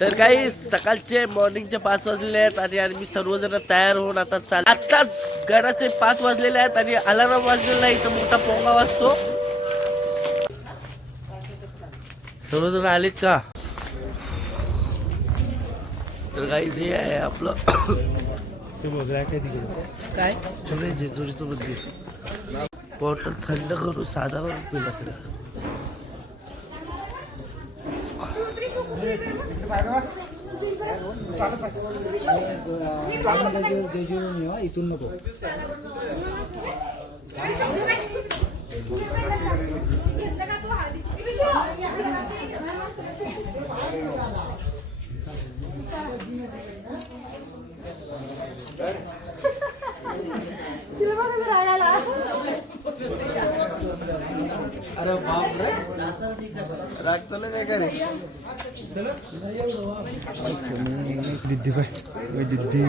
तर काही सकाळचे मॉर्निंगचे 5 वाजलेले आहेत आणि मी सर्वजण तयार होऊन आता आत्ताच गडाचे 5 वाजलेले आहेत आणि अलार्म वाजलेला आहे. इथं मोठा पोंगा वाजतो. सर्वजण आलेत का? तर काही जे आहे आपलं ते बघाय काय तिकडे काय सगळे जेजुरीचं मंदिर. बॉटल थंड करू साधा करून पिला तरी इथून नको. अरे बाप रे रागतलं नाही का रे. दिद्दी बाय दिद्दी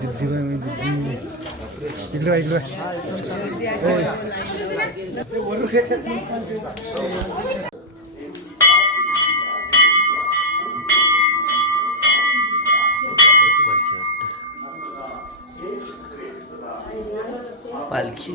दिद्दी बाय दिद्दी इकडे इकडे पालखी.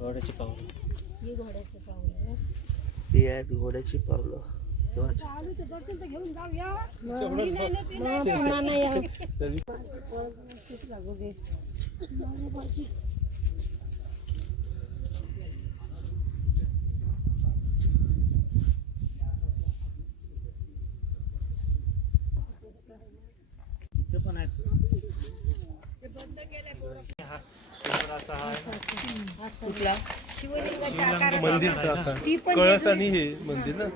घोड्याची पावलं ही घोड्याची पावलं ही आहेत घोड्याची पावलं. पण आहेत मंदिर कळस आणि हे मंदिर ना.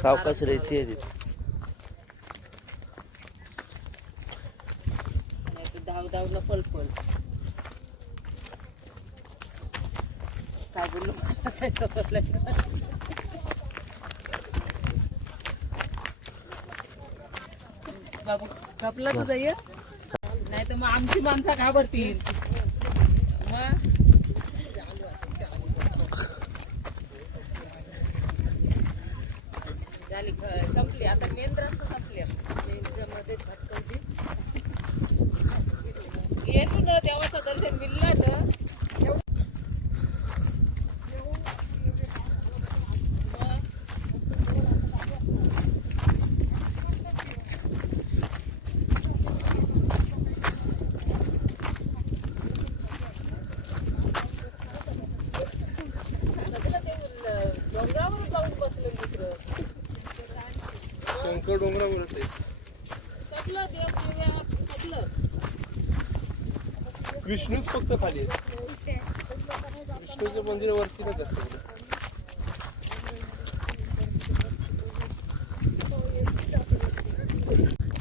सावकाश रेती आहे तिथे. धाव धावलं पल पल काय बोललो काय बाबू कपला तुझं ये नाही तर मग आमची माणसं घाबरतील मग झाली संपली आता मेन रस्ता संपली मध्ये भटकवती येतो ना देवाचं दर्शन मिळलं तर डोंगरावर जाऊन बसलं दुसरं शंकर डोंगरावरच आहे. सगळं देव सगळं विष्णूच फक्त खाली आहे. विष्णूच्या मंदिरावरती नाही जास्त कुठं.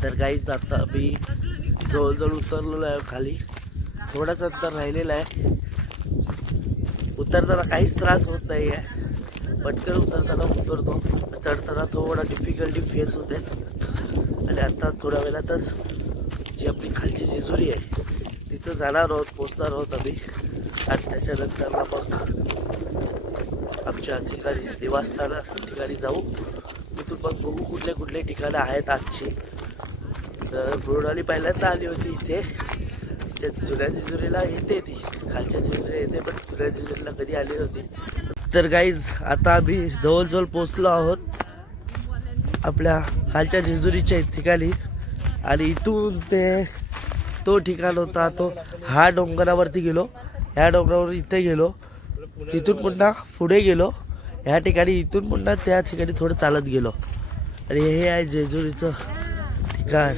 तर काहीच आता आम्ही जवळजवळ उतरलेलो आहे खाली. थोडाच अंतर राहिलेलं आहे. उतरताना काहीच त्रास होत नाही आहे. पटकन उतरताना उतरतो. चढताना थोडा डिफिकल्टी फेस होते. आणि आता थोड्या वेळातच जी आपली खालची जेजुरी आहे तिथं जाणार आहोत, पोचणार आहोत आम्ही. आणि त्याच्यानंतरला मग आमच्या ठिकाणी निवासस्थाना ठिकाणी जाऊ. तिथून मग बघू कुठले कुठले ठिकाणं आहेत आजची. तर मृणाली पहिल्यांदा आली होती इथे. त्या जुन्या जेजुरीला येते ती, खालच्या जेजुरीला येते, पण जुन्या जेजुरीला कधी आली नव्हती. तर गाईज आता आम्ही जवळजवळ पोचलो आहोत आपल्या खालच्या जेजुरीच्या ठिकाणी. आणि इथून ते तो ठिकाण होता तो हा डोंगरावरती गेलो, ह्या डोंगरावर इथे गेलो, तिथून पुन्हा पुढे गेलो ह्या ठिकाणी, इथून पुन्हा त्या ठिकाणी थोडं चालत गेलो. आणि हे आहे जेजुरीचं ठिकाण.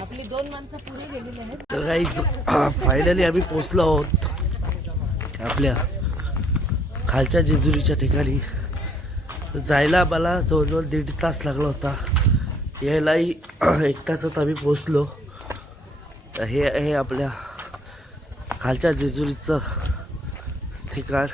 आपली 2 माणसं पुढे गेलेली आहेत. तर गाईज फायनली आम्ही पोचलो आहोत आपल्या खालच्या जेजुरीच्या ठिकाणी. जायला मला जवळजवळ 1.5 तास लागला होता. यायलाही 1 तासात आम्ही पोचलो. तर हे आहे आपल्या खालच्या जेजुरीचं ठिकाण.